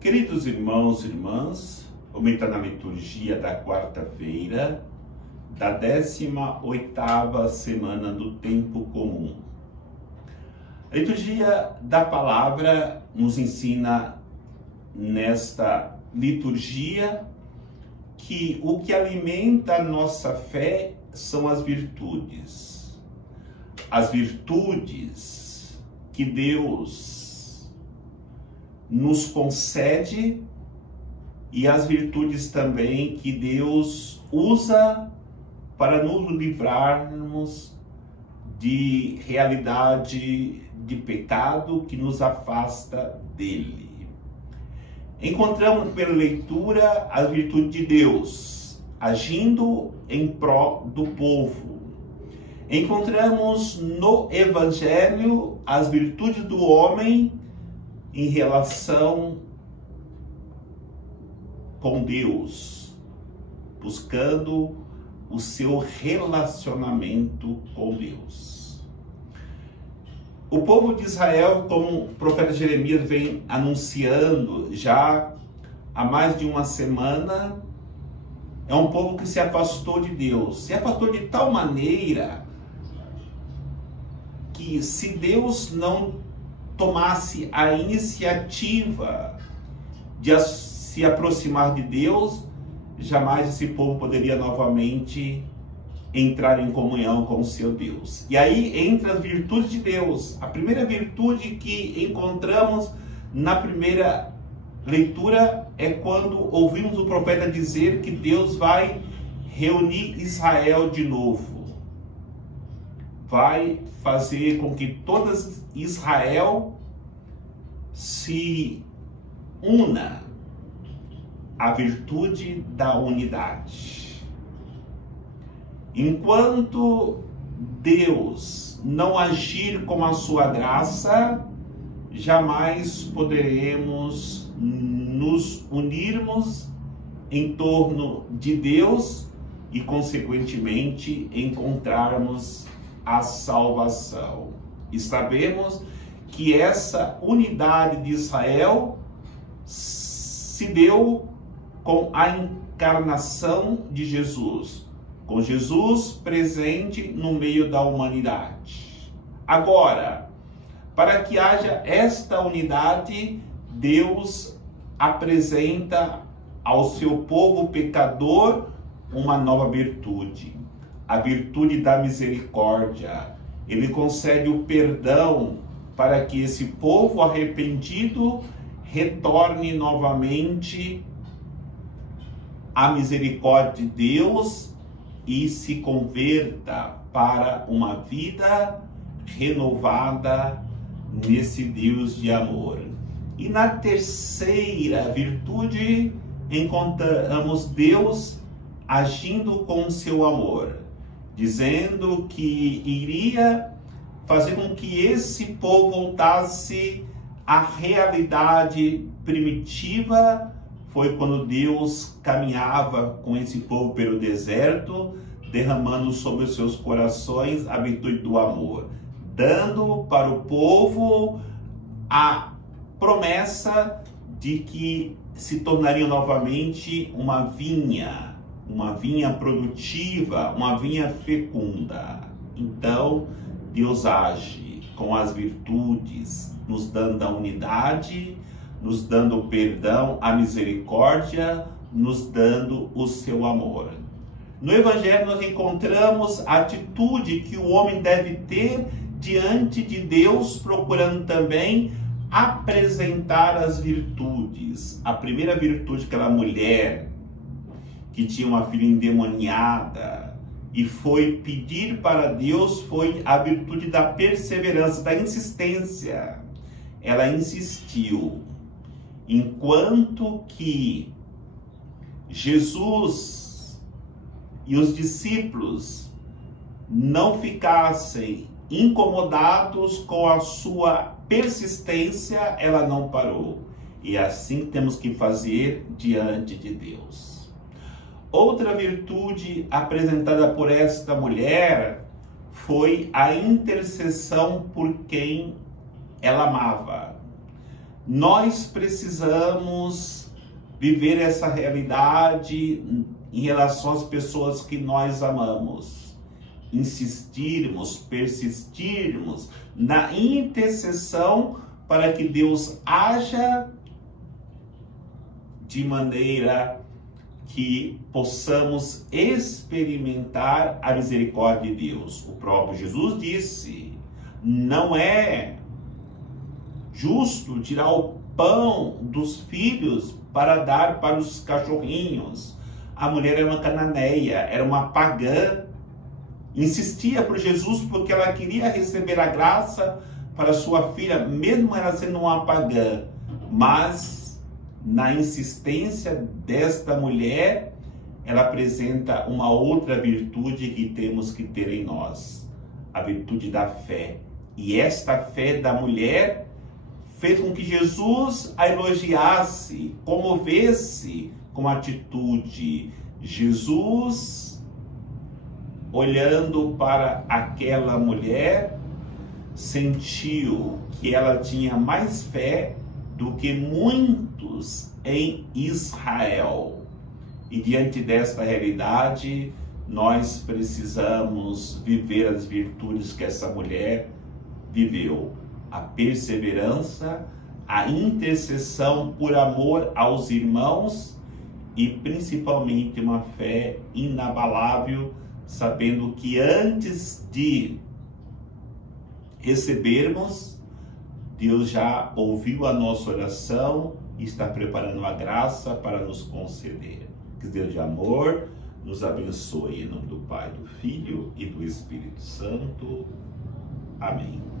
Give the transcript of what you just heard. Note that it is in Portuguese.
Queridos irmãos e irmãs, vamos entrar na liturgia da quarta-feira da 18ª semana do tempo comum. A liturgia da palavra nos ensina nesta liturgia que o que alimenta a nossa fé são as virtudes. As virtudes que Deus nos concede e as virtudes também que Deus usa para nos livrarmos de realidade de pecado que nos afasta dele. Encontramos pela leitura a virtude de Deus agindo em prol do povo. Encontramos no Evangelho as virtudes do homem em relação com Deus, buscando o seu relacionamento com Deus. O povo de Israel, como o profeta Jeremias vem anunciando já há mais de uma semana, é um povo que se afastou de Deus. Se afastou de tal maneira que, se Deus não tomasse a iniciativa de se aproximar de Deus, jamais esse povo poderia novamente entrar em comunhão com o seu Deus. E aí entra as virtudes de Deus. A primeira virtude que encontramos na primeira leitura é quando ouvimos o profeta dizer que Deus vai reunir Israel de novo. Vai fazer com que toda Israel se una à virtude da unidade. Enquanto Deus não agir com a sua graça, jamais poderemos nos unirmos em torno de Deus e, consequentemente, encontrarmos a salvação. E sabemos que essa unidade de Israel se deu com a encarnação de Jesus, com Jesus presente no meio da humanidade. Agora, para que haja esta unidade, Deus apresenta ao seu povo pecador uma nova virtude, a virtude da misericórdia. Ele concede o perdão para que esse povo arrependido retorne novamente à misericórdia de Deus e se converta para uma vida renovada nesse Deus de amor. E na terceira virtude encontramos Deus agindo com seu amor, dizendo que iria fazer com que esse povo voltasse à realidade primitiva. Foi quando Deus caminhava com esse povo pelo deserto, derramando sobre os seus corações a virtude do amor, dando para o povo a promessa de que se tornaria novamente uma vinha produtiva, uma vinha fecunda. Então, Deus age com as virtudes, nos dando a unidade, nos dando o perdão, a misericórdia, nos dando o seu amor. No Evangelho nós encontramos a atitude que o homem deve ter diante de Deus, procurando também apresentar as virtudes. A primeira virtude, aquela mulher que tinha uma filha endemoniada e foi pedir para Deus, foi a virtude da perseverança, da insistência. Ela insistiu. Enquanto que Jesus e os discípulos não ficassem incomodados com a sua persistência, ela não parou. E assim temos que fazer diante de Deus. Outra virtude apresentada por esta mulher foi a intercessão por quem ela amava. Nós precisamos viver essa realidade em relação às pessoas que nós amamos. Insistirmos, persistirmos na intercessão para que Deus haja de maneira que possamos experimentar a misericórdia de Deus. O próprio Jesus disse: não é justo tirar o pão dos filhos para dar para os cachorrinhos. A mulher era uma cananeia, era uma pagã, insistia por Jesus porque ela queria receber a graça para sua filha, mesmo ela sendo uma pagã. Mas na insistência desta mulher, ela apresenta uma outra virtude que temos que ter em nós, a virtude da fé. E esta fé da mulher fez com que Jesus a elogiasse, comovesse com atitude. Jesus, olhando para aquela mulher, sentiu que ela tinha mais fé do que muitos em Israel. E diante desta realidade, nós precisamos viver as virtudes que essa mulher viveu: a perseverança, a intercessão por amor aos irmãos e principalmente uma fé inabalável, sabendo que antes de recebermos, Deus já ouviu a nossa oração e está preparando a graça para nos conceder. Que Deus de amor nos abençoe em nome do Pai, do Filho e do Espírito Santo. Amém.